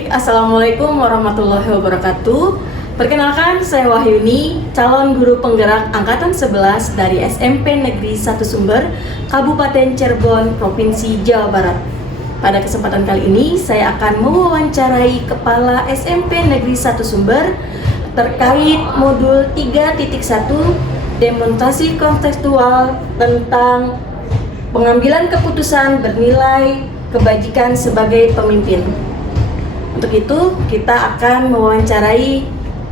Baik, Assalamualaikum warahmatullahi wabarakatuh. Perkenalkan, saya Wahyuni, calon guru penggerak Angkatan 11 dari SMP Negeri 1 Sumber, Kabupaten Cirebon, Provinsi Jawa Barat. Pada kesempatan kali ini, saya akan mewawancarai Kepala SMP Negeri 1 Sumber terkait modul 3.1 demonstrasi kontekstual tentang pengambilan keputusan bernilai kebajikan sebagai pemimpin. Untuk itu, kita akan mewawancarai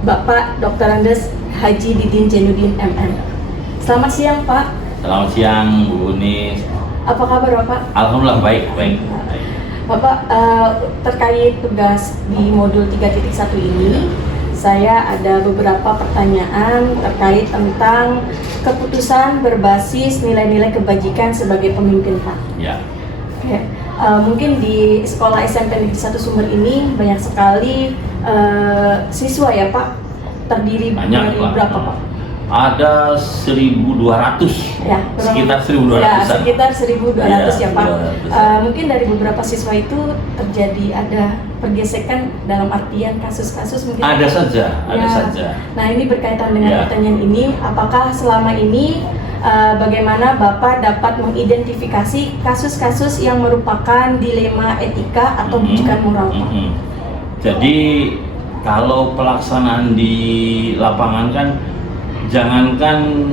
Bapak Dr. Andes Haji Didin Jainuddin MM. Selamat siang, Pak. Selamat siang, Bu Uni. Apa kabar, Bapak? Alhamdulillah baik. Bapak, terkait tugas di modul 3.1 ini, saya ada beberapa pertanyaan terkait tentang keputusan berbasis nilai-nilai kebajikan sebagai pemimpin, Pak. Ya. Oke. Mungkin di sekolah SMP Negeri 1 Sumber ini banyak sekali siswa ya, Pak. Terdiri Banyak, dari Pak. berapa, Pak? Ada 1.200. Ya, Sekitar 1.200. Ya, sekitar 1.200 ya, Pak. 200. Mungkin dari beberapa siswa itu terjadi ada pergesekan dalam artian kasus-kasus mungkin. Ada saja. Nah, ini berkaitan dengan Ya. pertanyaan ini, apakah selama ini bagaimana Bapak dapat mengidentifikasi kasus-kasus yang merupakan dilema etika atau bujukan moral, Pak? Jadi kalau pelaksanaan di lapangan kan jangankan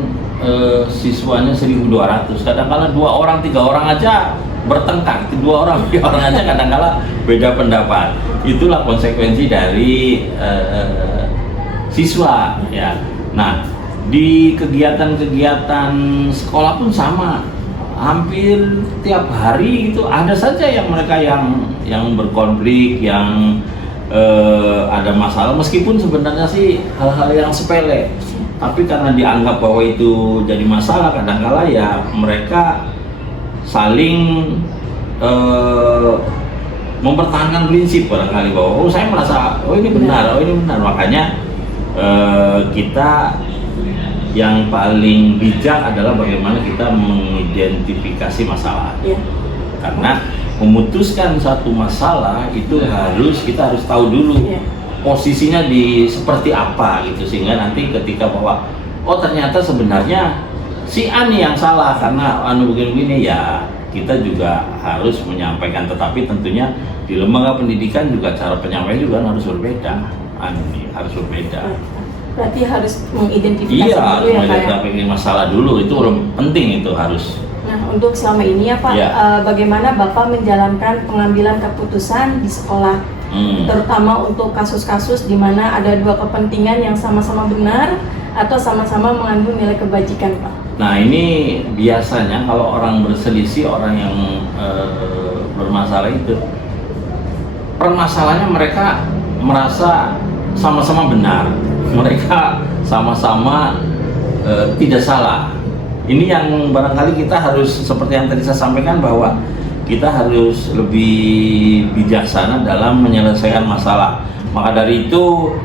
siswanya 1.200, kadang-kala 2 orang 3 orang aja bertengkar, 2 orang 3 orang aja kadang-kala beda pendapat. Itulah konsekuensi dari siswa ya. Nah, di kegiatan-kegiatan sekolah pun sama, hampir tiap hari itu ada saja yang mereka yang berkonflik, yang ada masalah, meskipun sebenarnya sih hal-hal yang sepele, tapi karena dianggap bahwa itu jadi masalah, kadang-kala ya mereka saling mempertahankan prinsip barangkali bahwa saya merasa ini benar, makanya kita yang paling bijak adalah bagaimana kita mengidentifikasi masalah. Ya. Karena memutuskan satu masalah itu kita harus tahu dulu posisinya di seperti apa gitu, sehingga nanti ketika bahwa ternyata sebenarnya si A nih yang salah karena begini ya kita juga harus menyampaikan, tetapi tentunya di lembaga pendidikan juga cara penyampaian juga harus berbeda. Harus berbeda. Berarti harus mengidentifikasi dulu ya, Pak. Mengidentifikasi masalah dulu, itu penting, itu harus. Nah, untuk selama ini ya, Pak, bagaimana Bapak menjalankan pengambilan keputusan di sekolah, terutama untuk kasus-kasus di mana ada 2 kepentingan yang sama-sama benar atau sama-sama mengandung nilai kebajikan, Pak? Nah, ini biasanya kalau orang berselisih, orang yang bermasalah itu, permasalahannya mereka merasa sama-sama benar, mereka sama-sama tidak salah. Ini yang barangkali kita harus, seperti yang tadi saya sampaikan, bahwa kita harus lebih bijaksana dalam menyelesaikan masalah. Maka dari itu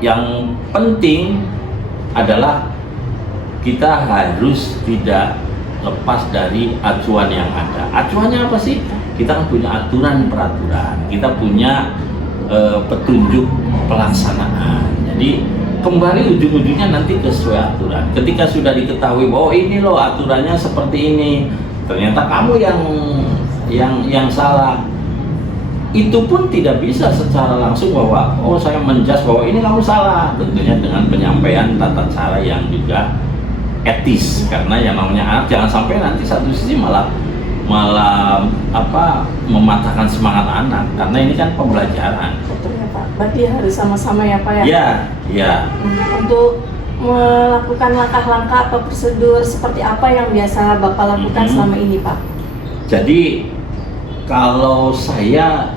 yang penting adalah kita harus tidak lepas dari acuan yang ada. Acuannya apa sih? Kita kan punya aturan peraturan, kita punya petunjuk pelaksanaan. Jadi kembali ujung-ujungnya nanti sesuai aturan. Ketika sudah diketahui bahwa ini loh aturannya seperti ini, ternyata kamu yang salah, itu pun tidak bisa secara langsung bahwa saya menjudge bahwa ini kamu salah. Tentunya dengan penyampaian tata cara yang juga etis, karena yang namanya anak jangan sampai nanti satu sisi malah mematahkan semangat anak, karena ini kan pembelajaran. Betul ya, Pak. Berarti harus sama-sama ya, Pak, ya? Ya. Untuk melakukan langkah-langkah atau prosedur seperti apa yang biasa Bapak lakukan selama ini, Pak? Jadi kalau saya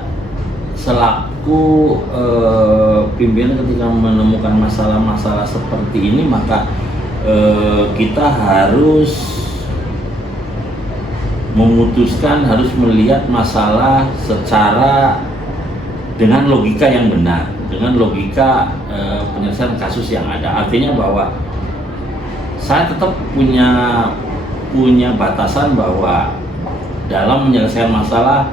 selaku pimpinan ketika menemukan masalah-masalah seperti ini, maka kita harus memutuskan, harus melihat masalah secara dengan logika yang benar, dengan logika penyelesaian kasus yang ada. Artinya bahwa saya tetap punya batasan bahwa dalam menyelesaikan masalah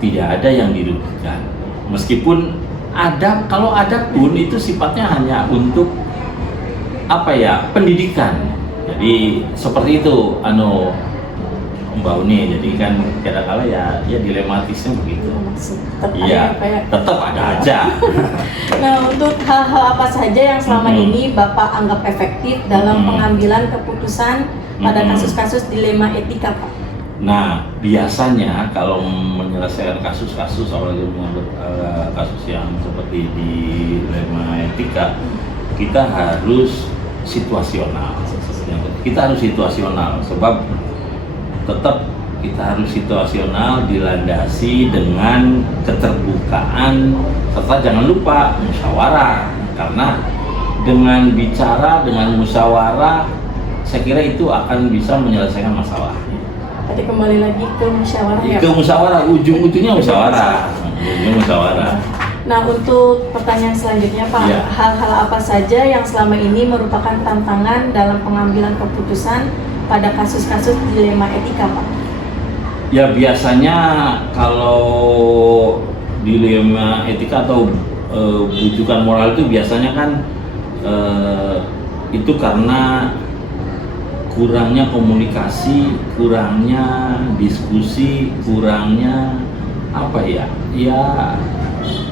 tidak ada yang dirugikan. Meskipun ada, kalau ada pun itu sifatnya hanya untuk apa ya, pendidikan. Jadi seperti itu Mbak Uni. Jadi kan kadang-kala ya dilematisnya begitu. Iya, tetap ada aja. Nah, untuk hal-hal apa saja yang selama ini Bapak anggap efektif dalam pengambilan keputusan pada kasus-kasus dilema etika, Pak? Nah, biasanya kalau menyelesaikan kasus-kasus, apalagi menyangkut kasus yang seperti dilema etika, kita harus situasional. Kita harus situasional, sebab tetap kita harus situasional, dilandasi dengan keterbukaan, serta jangan lupa musyawarah. Karena dengan bicara, dengan musyawarah, saya kira itu akan bisa menyelesaikan masalah. Tadi kembali lagi ke musyawarah ya? Ke musyawarah, ujung-ujungnya musyawarah. Ujungnya musyawarah. Nah, untuk pertanyaan selanjutnya, Pak, Ya. hal-hal apa saja yang selama ini merupakan tantangan dalam pengambilan keputusan pada kasus-kasus dilema etika, Pak? Ya, biasanya kalau dilema etika atau bujukan moral itu biasanya kan itu karena kurangnya komunikasi, kurangnya diskusi, kurangnya apa ya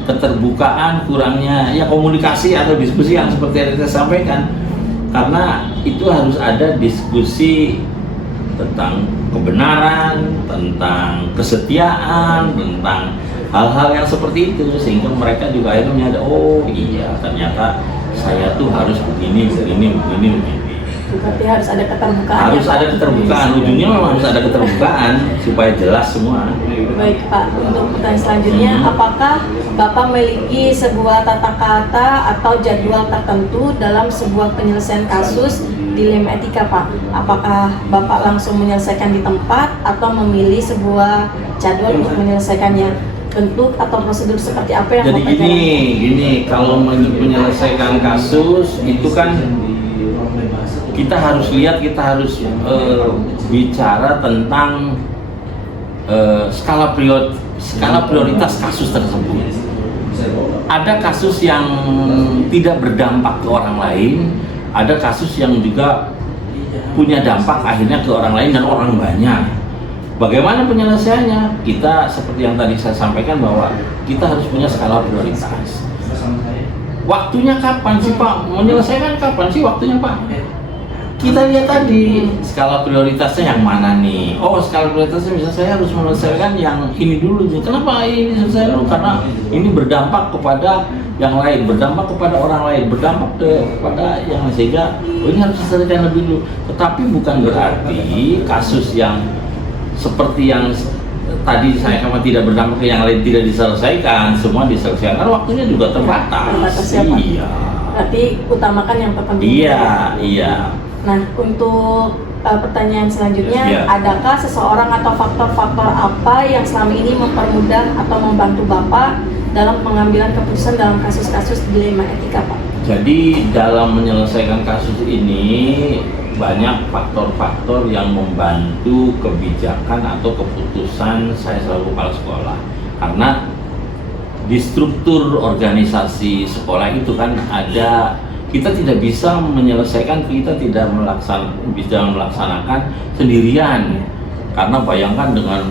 keterbukaan, kurangnya ya komunikasi atau diskusi yang seperti yang saya sampaikan. Karena itu harus ada diskusi tentang kebenaran, tentang kesetiaan, tentang hal-hal yang seperti itu, sehingga mereka juga akhirnya menyadari, oh iya ternyata saya tuh harus begini. Berarti harus ada keterbukaan. Harus ada keterbukaan, ujungnya memang harus ada keterbukaan supaya jelas semua. Baik, Pak, untuk pertanyaan selanjutnya, apakah Bapak memiliki sebuah tata kata atau jadwal tertentu dalam sebuah penyelesaian kasus dilema etika, Pak? Apakah Bapak langsung menyelesaikan di tempat atau memilih sebuah jadwal untuk menyelesaikannya? Bentuk atau prosedur seperti apa yang Jadi Bapak gini, kalau menyelesaikan kasus itu kan kita harus lihat, kita harus bicara tentang skala prioritas kasus tersebut. Ada kasus yang tidak berdampak ke orang lain, ada kasus yang juga punya dampak akhirnya ke orang lain dan orang banyak. Bagaimana penyelesaiannya? Kita seperti yang tadi saya sampaikan bahwa kita harus punya skala prioritas. Waktunya kapan sih, Pak? Menyelesaikan kapan sih waktunya, Pak? Kita lihat tadi skala prioritasnya yang mana nih. Oh, skala prioritasnya bisa saya harus menyelesaikan yang ini dulu nih. Kenapa ini selesai dulu? Karena ini berdampak kepada yang lain, berdampak kepada orang lain, berdampak kepada yang lain, sehingga ini harus diselesaikan lebih dulu. Tetapi bukan berarti kasus yang seperti yang tadi saya katakan tidak berdampak ke yang lain tidak diselesaikan, semua diselesaikan. Karena waktunya juga terbatas. Iya. Berarti utamakan yang terpenting. Iya. Nah, untuk pertanyaan selanjutnya, adakah seseorang atau faktor-faktor apa yang selama ini mempermudah atau membantu Bapak dalam pengambilan keputusan dalam kasus-kasus dilema etika, Pak? Jadi dalam menyelesaikan kasus ini banyak faktor-faktor yang membantu kebijakan atau keputusan saya selaku kepala sekolah. Karena di struktur organisasi sekolah itu kan ada, kita tidak bisa menyelesaikan, kita tidak bisa melaksanakan sendirian. Karena bayangkan dengan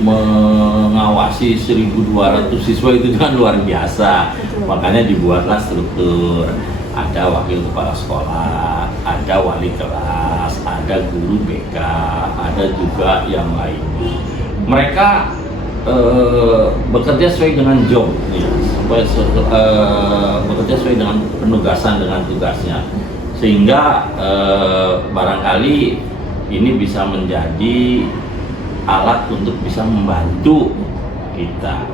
mengawasi 1.200 siswa itu kan luar biasa. Makanya dibuatlah struktur. Ada wakil kepala sekolah, ada wali kelas, ada guru BK, ada juga yang lainnya. Mereka bekerja sesuai dengan job, ya, bekerja sesuai dengan penugasan, dengan tugasnya, sehingga barangkali ini bisa menjadi alat untuk bisa membantu kita.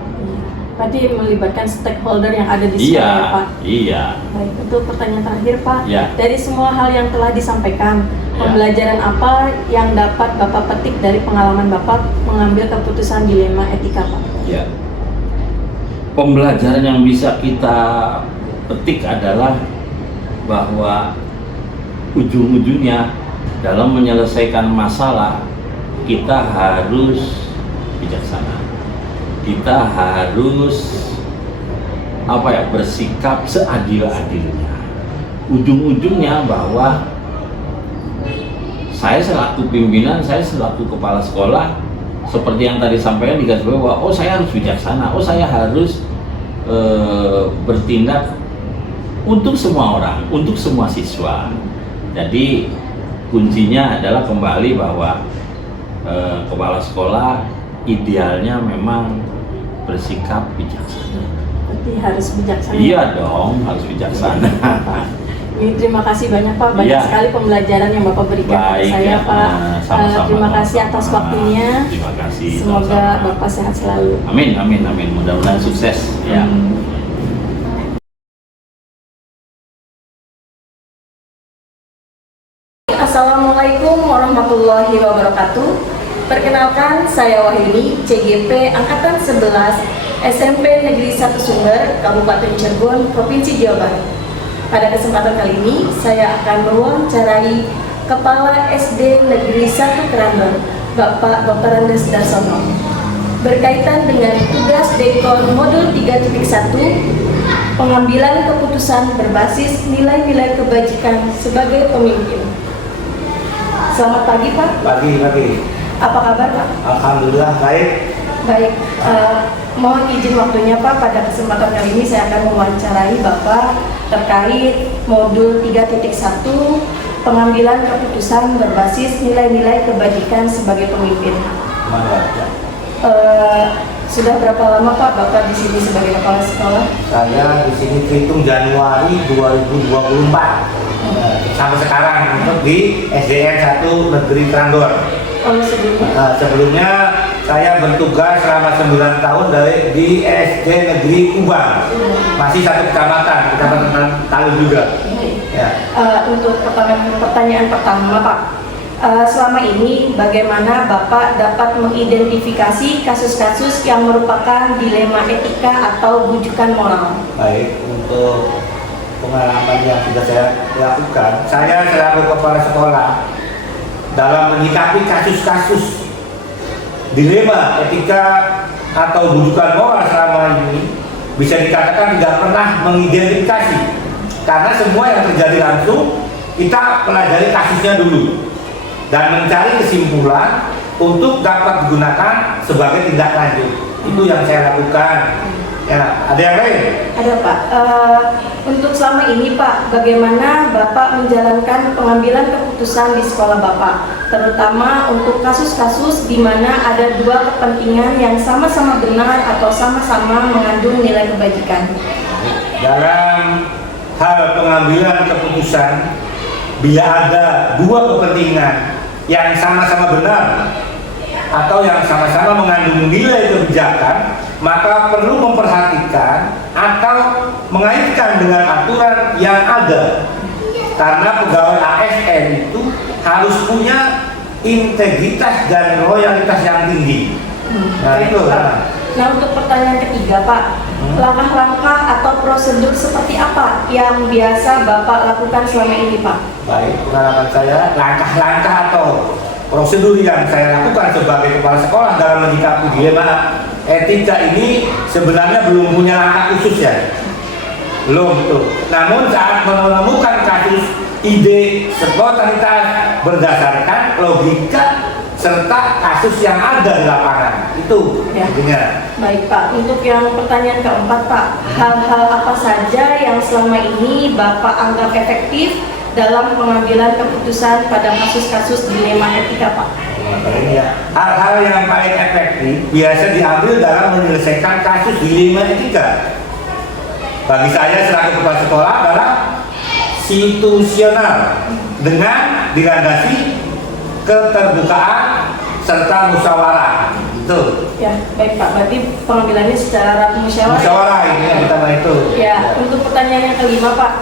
Berarti melibatkan stakeholder yang ada di sekolah, Pak? Iya. Baik, untuk pertanyaan terakhir, Pak. Ya. Dari semua hal yang telah disampaikan, pembelajaran apa yang dapat Bapak petik dari pengalaman Bapak mengambil keputusan dilema etika, Pak? Ya. Pembelajaran yang bisa kita petik adalah bahwa ujung-ujungnya dalam menyelesaikan masalah kita harus bijaksana. Kita harus bersikap seadil-adilnya. Ujung-ujungnya bahwa saya selaku pimpinan, saya selaku kepala sekolah, seperti yang tadi sampaikan di garis bawah, bahwa saya harus bijaksana, saya harus bertindak untuk semua orang, untuk semua siswa. Jadi kuncinya adalah kembali bahwa kepala sekolah idealnya memang bersikap bijaksana. Berarti harus bijaksana. Iya dong, harus bijaksana. Ini terima kasih banyak Pak, banyak Iya. sekali pembelajaran yang Bapak berikan kepada Baik, saya ya. Pak. Sama-sama. Terima kasih atas waktunya. Terima kasih. Semoga Sama-sama. Bapak sehat selalu. Amin, amin, amin. Mudah-mudahan sukses. Ya. Assalamualaikum warahmatullahi wabarakatuh. Perkenalkan, saya Wahyuni, CGP Angkatan 11 SMP Negeri 1 Sumber, Kabupaten Cirebon, Provinsi Jawa Barat. Pada kesempatan kali ini, saya akan mewawancarai Kepala SD Negeri 1 Kerandon, Bapak Dr. Andes Darsono, berkaitan dengan tugas Dekon Modul 3.1, pengambilan keputusan berbasis nilai-nilai kebajikan sebagai pemimpin. Selamat pagi Pak. Pagi. Apa kabar Pak? Alhamdulillah baik. Baik, mohon izin waktunya Pak, pada kesempatan kali ini saya akan mewawancarai Bapak terkait modul 3.1 pengambilan keputusan berbasis nilai-nilai kebajikan sebagai pemimpin. Sudah berapa lama Pak Bapak di sini sebagai kepala sekolah? Saya di sini terhitung Januari 2024 sampai sekarang untuk di SDN 1 Negeri Kerandon. Sebelumnya saya bertugas selama 9 tahun di SD Negeri Kubang, masih satu kecamatan Talu juga. Ya. Untuk pertanyaan pertama Pak, selama ini bagaimana Bapak dapat mengidentifikasi kasus-kasus yang merupakan dilema etika atau bujukan moral? Baik, untuk pengalaman yang sudah saya lakukan, saya selaku kepala sekolah dalam menyikapi kasus-kasus dilema etika atau bujukan moral selama ini bisa dikatakan tidak pernah mengidentifikasi, karena semua yang terjadi langsung kita pelajari kasusnya dulu dan mencari kesimpulan untuk dapat digunakan sebagai tindak lanjut. Itu yang saya lakukan. Ya, ada yang lain? Ada Pak. Untuk selama ini Pak, bagaimana Bapak menjalankan pengambilan keputusan di sekolah Bapak, terutama untuk kasus-kasus di mana ada dua kepentingan yang sama-sama benar atau sama-sama mengandung nilai kebajikan? Dalam hal pengambilan keputusan, bila ada dua kepentingan yang sama-sama benar atau yang sama-sama mengandung nilai kebijakan, maka perlu memperhatikan atau mengaitkan dengan aturan yang ada, karena pegawai ASN itu harus punya integritas dan loyalitas yang tinggi. Itu. Nah, untuk pertanyaan ketiga Pak, langkah-langkah atau prosedur seperti apa yang biasa Bapak lakukan selama ini Pak? Baik, pengalaman saya, langkah-langkah atau prosedur yang saya lakukan sebagai kepala sekolah dalam menyikapi dilema etika ini sebenarnya belum punya langkah khusus ya, belum tuh. Namun saat menemukan kasus ide spontanitas berdasarkan logika serta kasus yang ada di lapangan itu intinya. Baik Pak, untuk yang pertanyaan keempat Pak, hal-hal apa saja yang selama ini Bapak anggap efektif dalam pengambilan keputusan pada kasus-kasus dilema etika Pak? Hal-hal yang paling efektif biasa diambil dalam menyelesaikan kasus dilema etika. Bagi saya selaku kepala sekolah adalah situasional dengan dilandasi keterbukaan serta musyawarah. Itu. Ya, baik Pak. Berarti pengambilannya secara musyawarah. Musyawarah ini yang pertama itu. Ya, untuk pertanyaan yang kelima Pak,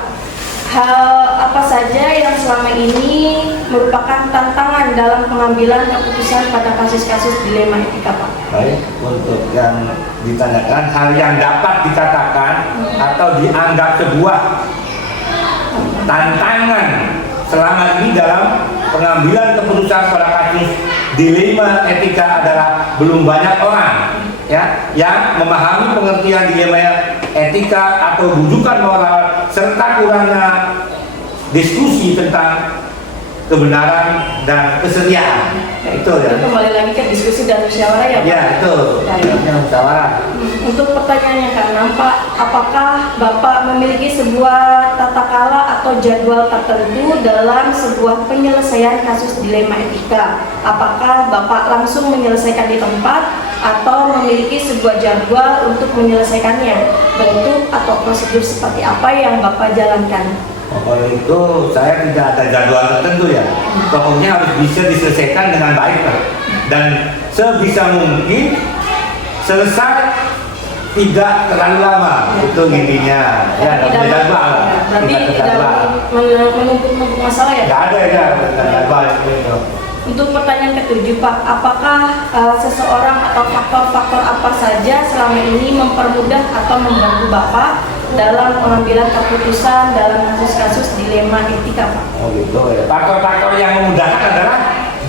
hal apa saja yang selama ini merupakan tantangan dalam pengambilan keputusan pada kasus-kasus dilema etika Pak? Baik, untuk yang ditanyakan hal yang dapat dikatakan atau dianggap sebuah tantangan selama ini dalam pengambilan keputusan pada kasus dilema etika adalah belum banyak orang ya yang memahami pengertian dilema etika atau rujukan moral serta kurangnya diskusi tentang kebenaran dan kesetiaan. Itu ya. Itu kembali lagi ke diskusi dan musyawarah ya Pak? Ya itu. Baik. Musyawarah. Untuk pertanyaannya Kak Nampak, apakah Bapak memiliki sebuah tata kala atau jadwal tertentu dalam sebuah penyelesaian kasus dilema etika? Apakah Bapak langsung menyelesaikan di tempat atau memiliki sebuah jadwal untuk menyelesaikannya? Bentuk atau prosedur seperti apa yang Bapak jalankan? Kalau itu saya tidak ada jadwal tertentu ya. Pokoknya harus bisa diselesaikan dengan baik lah. Dan sebisa mungkin selesai tidak terlalu lama. Itu intinya. Ya, tidak ada jadwal. Berarti tidak menumpuk-numpuk masalah ya? Tidak ada ya, jadwal itu. Untuk pertanyaan ketujuh Pak, apakah seseorang atau faktor-faktor apa saja selama ini mempermudah atau membantu Bapak dalam pengambilan keputusan dalam kasus-kasus dilema etika Pak? Oh gitu ya. Faktor-faktor yang memudahkan adalah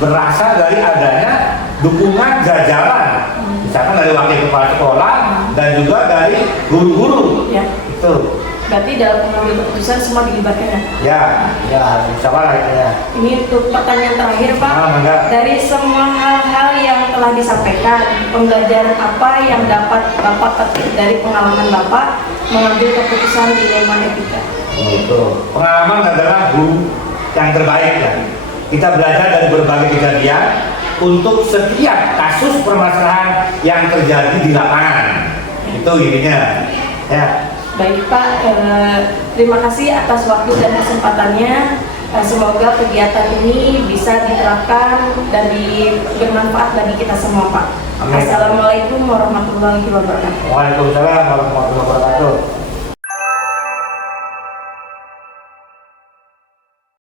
berasal dari adanya dukungan jajaran. Misalkan dari wakil kepala sekolah dan juga dari guru-guru. Ya. Itu. Berarti dalam pengambil keputusan semua dilibatkan ya? Ya, musyawarah ya. Ini untuk pertanyaan terakhir Pak. Enggak. Dari semua hal-hal yang telah disampaikan, pembelajaran apa yang dapat Bapak petik dari pengalaman Bapak mengambil keputusan dilema etika? Oh, itu. Pengalaman adalah guru yang terbaik ya. Kita belajar dari berbagai kejadian untuk setiap kasus permasalahan yang terjadi di lapangan. Itu intinya. Ya. Baik Pak, terima kasih atas waktu dan kesempatannya. Semoga kegiatan ini bisa diterapkan dan bermanfaat bagi kita semua Pak. Amin. Assalamualaikum warahmatullahi wabarakatuh. Waalaikumsalam warahmatullahi wabarakatuh.